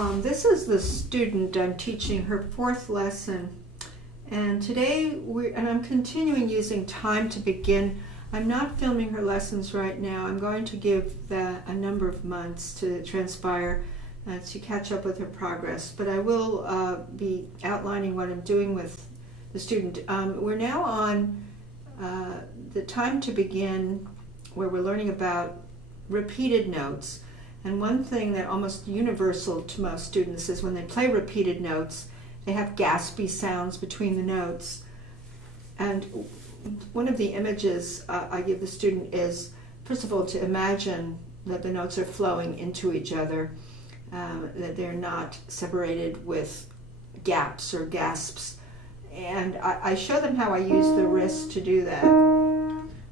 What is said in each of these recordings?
This is the student I'm teaching her fourth lesson, and today I'm continuing using time to begin. I'm not filming her lessons right now. I'm going to give that a number of months to transpire to catch up with her progress, but I will be outlining what I'm doing with the student. We're now on the time to begin, where we're learning about repeated notes. And one thing that almost universal to most students is when they play repeated notes, they have gaspy sounds between the notes. And one of the images I give the student is, first of all, to imagine that the notes are flowing into each other, that they're not separated with gaps or gasps. And I show them how I use the wrist to do that,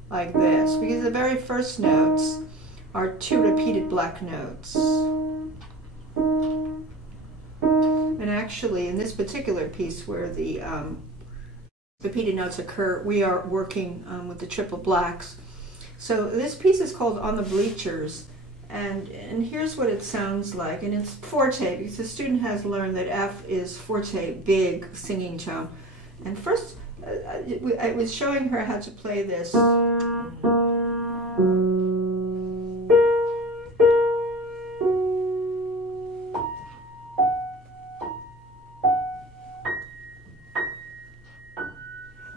like this, because the very first notes are two repeated black notes. And actually, in this particular piece where the repeated notes occur, we are working with the triple blacks. So this piece is called On the Bleachers, and here's what it sounds like. And it's forte, because the student has learned that F is forte, big singing tone. And first, I was showing her how to play this.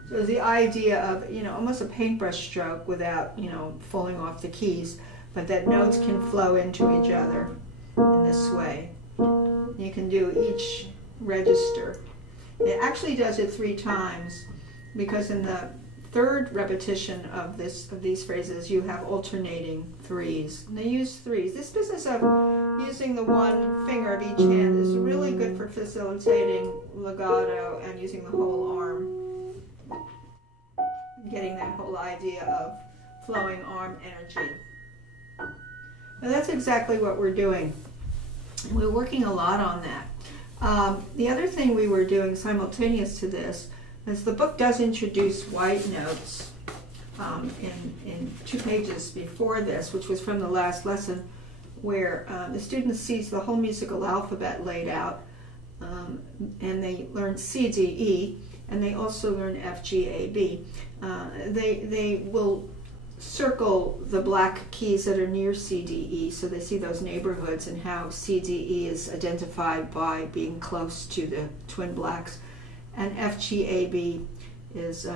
So the idea of, almost a paintbrush stroke without, falling off the keys, but that notes can flow into each other in this way. You can do each register. It actually does it 3 times, because in the third repetition of these phrases, you have alternating 3s. And they use 3s. This business of using the one finger of each hand is really good for facilitating legato and using the whole arm. Getting that whole idea of flowing arm energy. Now that's exactly what we're doing. We're working a lot on that. The other thing we were doing simultaneous to this is the book does introduce white notes in 2 pages before this, which was from the last lesson, where the student sees the whole musical alphabet laid out, and they learn C, D, E, and they also learn FGAB. They will circle the black keys that are near C, D, E, so they see those neighborhoods and how C, D, E is identified by being close to the twin blacks, and FGAB is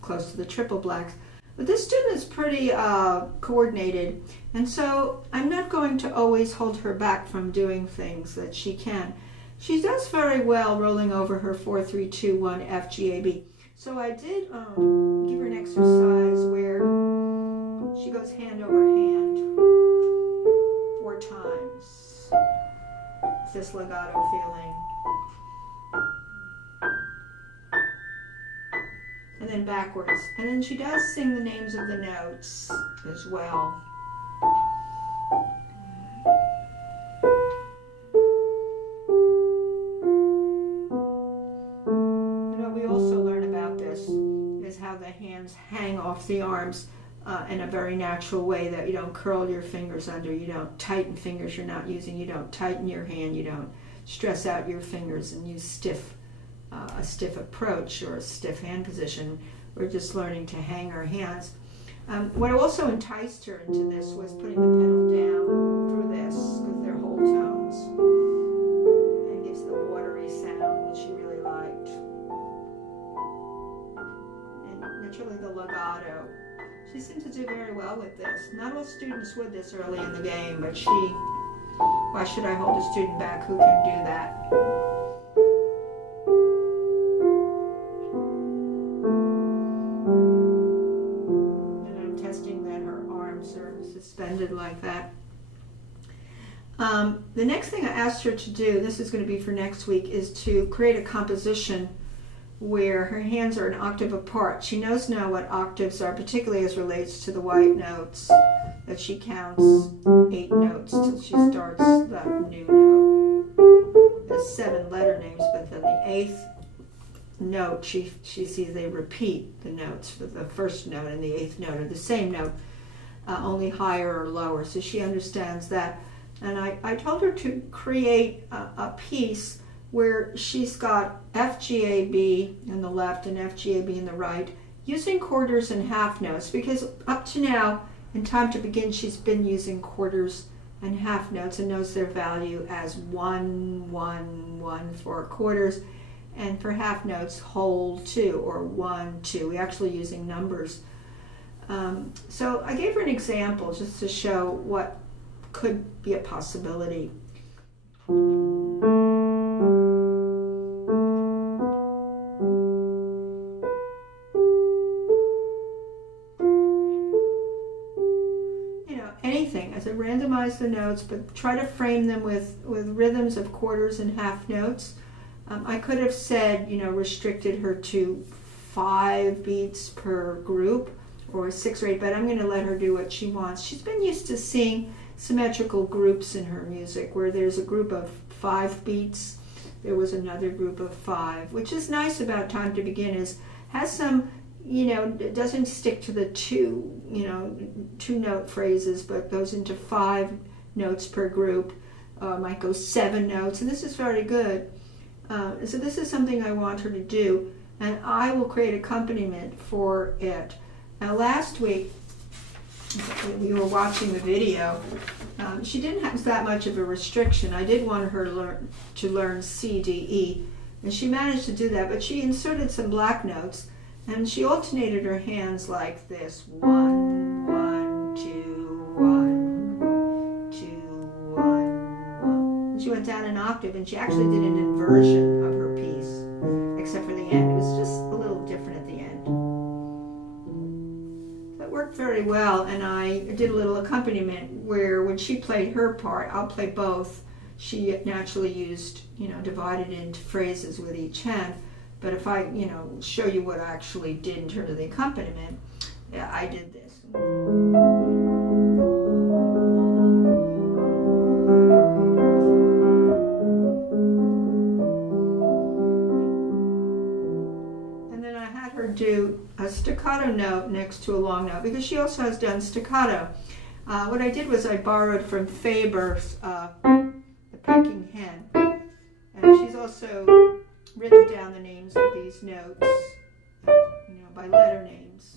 close to the triple blacks. But this student is pretty coordinated, and so I'm not going to always hold her back from doing things that she can. She does very well rolling over her 4, 3, 2, 1 FGAB. So I did give her an exercise where she goes hand over hand 4 times. It's this legato feeling. And then backwards. And then she does sing the names of the notes as well. The hands hang off the arms in a very natural way, that you don't curl your fingers under, you don't tighten fingers you're not using, you don't tighten your hand, you don't stress out your fingers and use a stiff approach or a stiff hand position. We're just learning to hang our hands. What also enticed her into this was putting the pedal down through this, because they're whole tones, and gives the watery sound, which she really liked. Naturally, the legato. She seemed to do very well with this. Not all students would this early in the game, but why should I hold a student back who can do that? And I'm testing that her arms are suspended like that. The next thing I asked her to do, this is going to be for next week, is to create a composition where her hands are an octave apart. She knows now what octaves are, particularly as relates to the white notes, that she counts 8 notes till she starts the new note. There's 7 letter names, but then the 8th note, she sees they repeat the notes. The first note and the 8th note are the same note, only higher or lower. So she understands that And I told her to create a piece where she's got FGAB in the left and FGAB in the right, using quarters and half notes, because up to now, in Time to Begin, she's been using quarters and half notes and knows their value as 1, 1, 1 for quarters, and for half notes, whole 2 or 1, 2. We're actually using numbers. So I gave her an example just to show what could be a possibility. Anything. As I randomize the notes, but try to frame them with rhythms of quarters and half notes. I could have said, restricted her to 5 beats per group or 6 or 8, but I'm going to let her do what she wants. She's been used to seeing symmetrical groups in her music, where there's a group of 5 beats, there was another group of 5, which is nice about Time to Begin, is has some, it doesn't stick to the 2-note phrases, but goes into 5 notes per group, might go 7 notes, and this is very good. So this is something I want her to do, and I will create accompaniment for it. Now last week, we were watching the video, she didn't have that much of a restriction. I did want her to learn C, D, E, and she managed to do that, but she inserted some black notes, and she alternated her hands like this: 1, 1, 2, 1, 2, 1, 1. She went down an octave, and she actually did an inversion of her piece, except for the end. It was just a little different at the end. So it worked very well, and I did a little accompaniment where when she played her part, I'll play both. She naturally used, divided into phrases with each hand. But if I, show you what I actually did in terms of the accompaniment, yeah, I did this. And then I had her do a staccato note next to a long note, because she also has done staccato. What I did was I borrowed from Faber's The Peking Hen, and she's also written down the names of these notes, by letter names.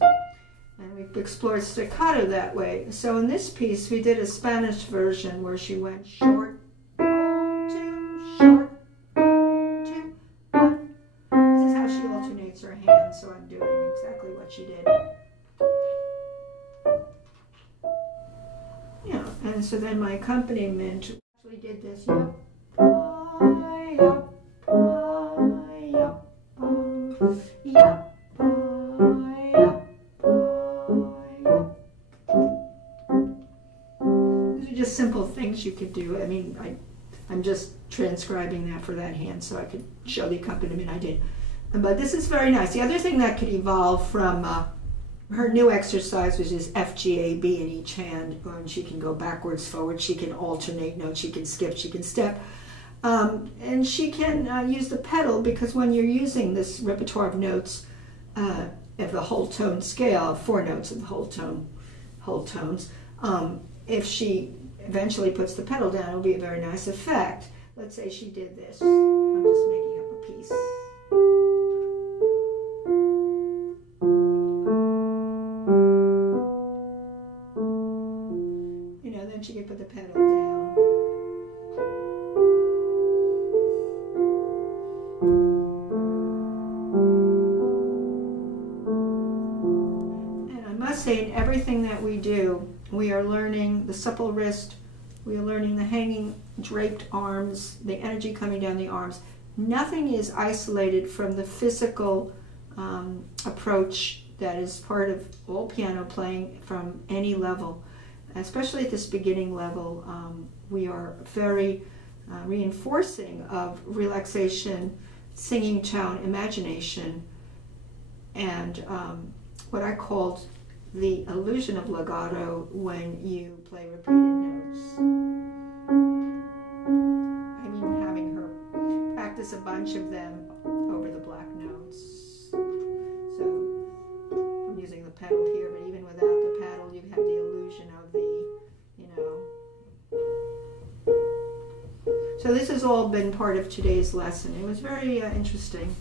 And we've explored staccato that way. So in this piece, we did a Spanish version where she went short, 2, short, 2, 1. This is how she alternates her hands, so I'm doing exactly what she did. And so then my accompaniment actually did this. Yep, yep. These are just simple things you could do. I mean, I'm just transcribing that for that hand so I could show the accompaniment I did. But this is very nice. The other thing that could evolve from her new exercise, which is FGAB in each hand, and she can go backwards, forward, she can alternate notes, she can skip, she can step. And she can use the pedal, because when you're using this repertoire of notes of the whole tone scale, 4 notes of the whole tones, if she eventually puts the pedal down, it'll be a very nice effect. Let's say she did this. I'm just making up a piece. Then she can put the pedal down. Say in everything that we do, we are learning the supple wrist, we are learning the hanging draped arms, the energy coming down the arms. Nothing is isolated from the physical approach that is part of all piano playing from any level. Especially at this beginning level, we are very reinforcing of relaxation, singing tone, imagination, and what I called the illusion of legato when you play repeated notes. I mean, having her practice a bunch of them over the black notes. So I'm using the pedal here, but even without the pedal, you have the illusion of the, all been part of today's lesson. It was very interesting.